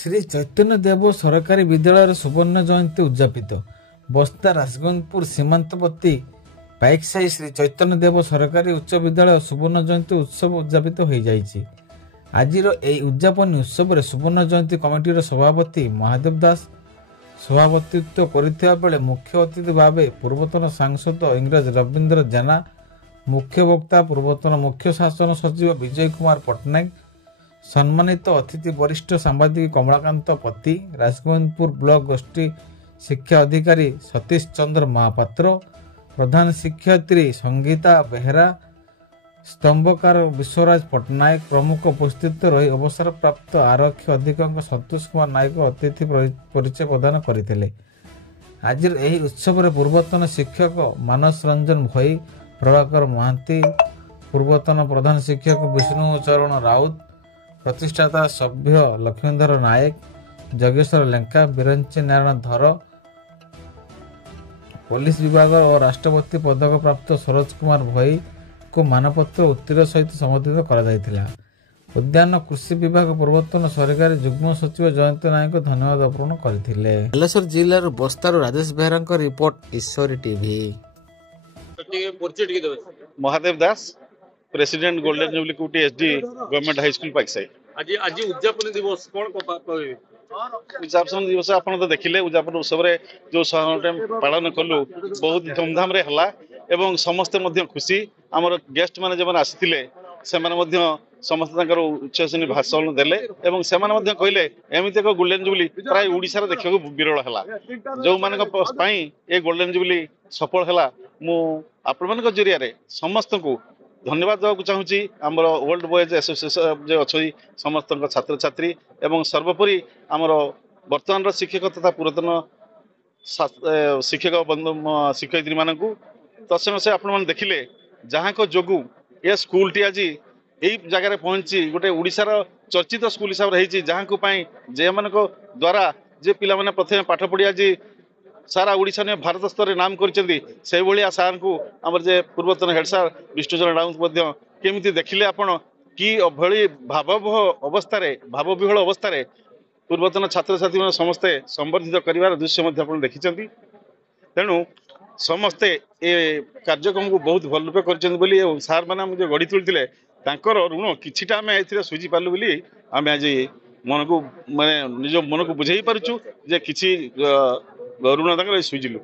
श्री चैतन्य देव सरकारी विद्यालय सुवर्ण जयंती उद्यापित बस्ता राजगंजपुर सीमांतवर्ती पाइकसाही श्री चैतन्य देव सरकारी उच्च विद्यालय सुवर्ण जयंती उत्सव उद्यापित हो जाइछि। आजिर एही उद्यापनी उत्सव में सुवर्ण जयंती कमिटीर सभापति महादेव दास सभापतित्व करथिबा बेले मुख्य अतिथि भाव पूर्वतन सांसद इंग्रज रविंद्र जेना, मुख्य वक्ता पूर्वतन मुख्य शासन सचिव विजय कुमार पट्टनायक, सम्मानित अतिथि वरिष्ठ सांबादिक कमलाकांत पति, राजगोविंदपुर ब्लॉक गोष्ठी शिक्षा अधिकारी सतीश चंद्र महापात्र, प्रधान शिक्षयित्री संगीता बेहरा, स्तंभकार विश्वराज पट्टनायक प्रमुख उपस्थित रही अवसर प्राप्त आरक्षी अधीक्षक संतोष कुमार नायक अतिथि परिचय प्रदान करथिले। आज एही उत्सव में पूर्वतन शिक्षक मानस रंजन भई, प्रभाकर महांती, पूर्वतन प्रधान शिक्षक विष्णु चरण राउत, प्रतिष्ठाता सभ्य लक्ष्मीधर नायक, जगेश्वर लेंका, बिरंची नारायण धर, पुलिस विभाग और राष्ट्रपति पदक प्राप्त सरोज कुमार भई को मानपत्र उत्तीर्ण सहित सम्मानित करा। उद्यान कृषि विभाग पूर्वतन सरकारी जुग्म सचिव जयंत नायक धन्यवाद अर्पण करथिले। बालेश्वर जिल्लार बस्तार राजेश बेहरा रिपोर्ट ईश्वरी टीवी। महादेव दास, प्रेसिडेंट गोल्डन जुबली कुटी एसडी गवर्नमेंट हाई स्कूल पाइकसाही। आज आज उद्यापन दिवस कौन कहबे? उद्यापन दिवस आपण तो देखिले उद्यापन उत्सव रे जो पालन कलु बहुत धूमधाम रे हला एवं समस्त मध्य खुशी। आमर गेस्ट माने जमन आसीथिले सेमाने मध्य समस्त तांकर उच्चश्रेणी भाषण देले एवं सेमाने मध्य कहिले एमिति एक गोल्डन जुबली प्राय ओडिसा रे देखियो विरल हला। जो मानक पई ए गोल्डन जुबली सफल हला मु आपण मानक जरिया रे समस्त को धन्यवाद देवाक चाहूँगी। आमर ओल्ड बॉयज एसोसिएशन जो अच्छी समस्त छात्र छात्री एवं सर्वोपरि आमर वर्तमान शिक्षक तथा पुरातन शिक्षक बंधु शिक्षयित्री मानक तत्सम से आपण मैंने देखिले जहाँ को जोगु ये स्कूल टी आज यही जगह पहुंची गोटे ओडिशार चर्चित स्कूल हिसाब से जहाँ को जे मान द्वारा जे पिला माने प्रथम पाठ पढ़ी आज सारा ओडिशा ने भारत स्तर नाम कर सार को आमर जे पूर्वतन हेड सार विष्णुचरण राउत केमिति देखिले आपण कि अभली भावविहल अवस्था पूर्वतन छात्र छात्री मैंने समस्ते संबर्धित कर दृश्य देखी। तेणु समस्ते ए कार्यक्रम को बहुत भल रूपे कर सार मैंने गढ़ी तुलते ऋण किछिटा आम ए सुझी पार्लु बोली आम आज मन को माने निज मन को बुझे पार्छु जे किछि ऋण सुझिलु।